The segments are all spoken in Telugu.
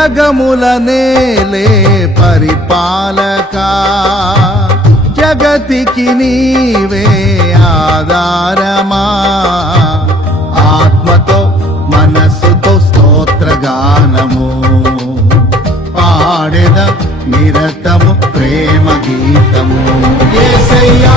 జగముల పరిపాలక. జగతికి నీవే ఆధారమా. ఆత్మతో మనస్సుతో స్తోత్రగానము. పాడెద నిరతము ప్రేమ గీతము ఏసయ్యా!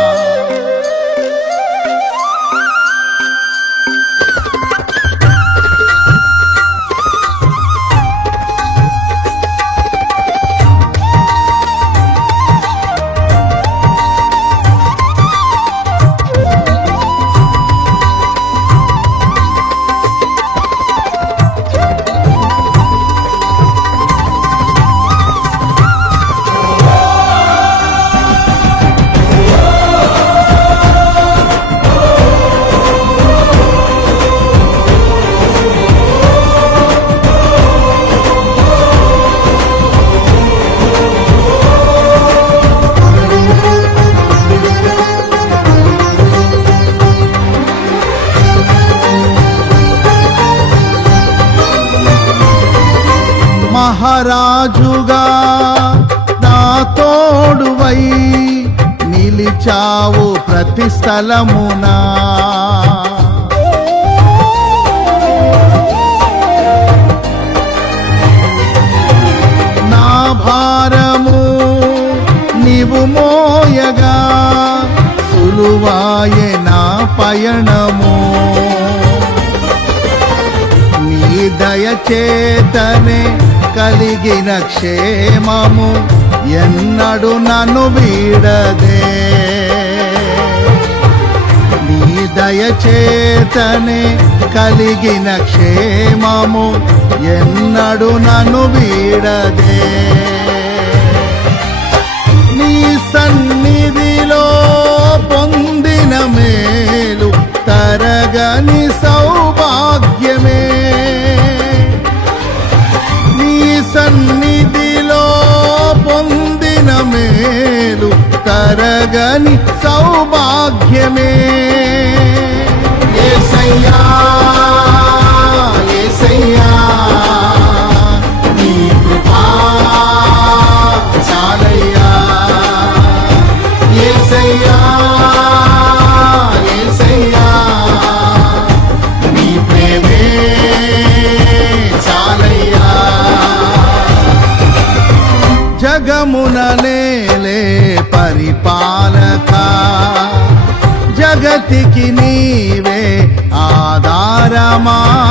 తోడువై నిలిచావు ప్రతి స్థలమునా. నా భారము నీవు మోయగా సులువాయే నా పయణము దయచేతనే కలిగిన క్షేమము ఎన్నడు నన్ను వీడదే. నీ దయచేతనే కలిగిన క్షేమము ఎన్నడు నన్ను వీడదే. నీ సన్నిధిలో పొందిన మే మేలు తరగని సౌభాగ్యమే ఏసయ్యా ఏసయ్యా నీ కృపా చాలయ్యా ఏసయ్యా ఏసయ్యా నీ ప్రేమే చాలయ్యా జగమున పరిపాలక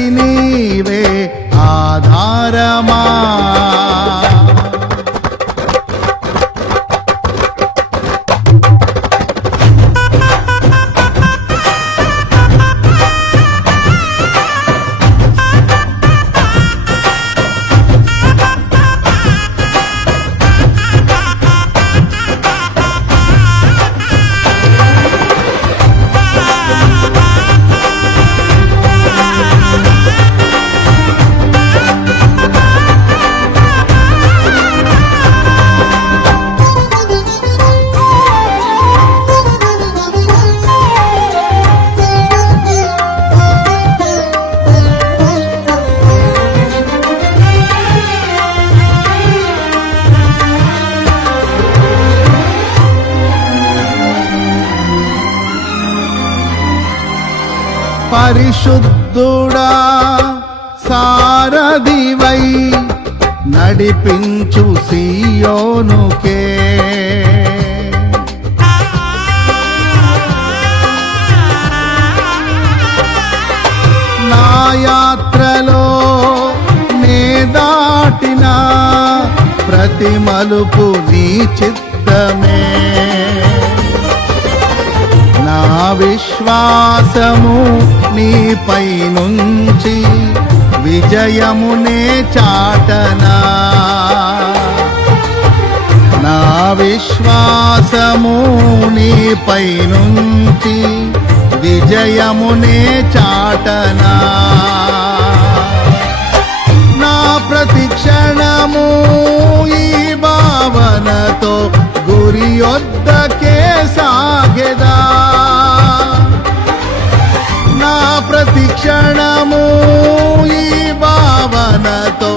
జగతికి నీవే ఆధారమా? నడిపించు సీయోనుకే. నా యాత్రలో నే దాటిన ప్రతి మలుపు నీ చిత్తమే. నా విశ్వాసము నీపై నుంచి విజయమునే చాటనా. నా విశ్వాసము నీపై నుంచి విజయమునే చాటనా. నా ప్రతిక్షణము ఈ భావనతో గురి వద్దకే సాగెదా. నా ప్రతిక్షణము ఈ భావనతో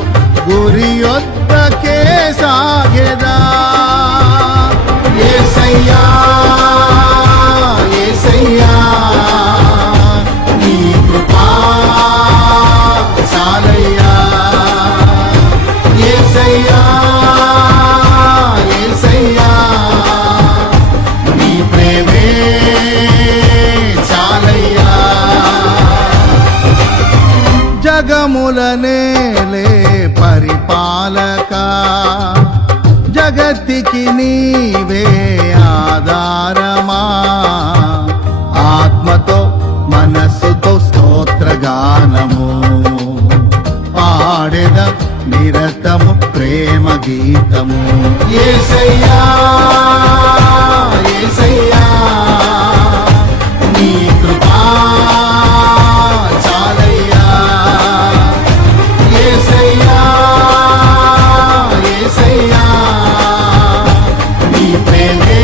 గురి వద్దకే సాగెదా ఏసయ్యా ఏసయ్యా నీ కృపా చాలయ్యా ఏసయ్యా ఏసయ్యా నీ ప్రేమే చాలయ్యా జగముల పాడేదాం నిరతము ప్రేమ గీతము. ఏసయ్యా ఏసయ్యా నీ కృపా చాలయ్యా. ఏసయ్యా ఏసయ్యా నీ ప్రేమే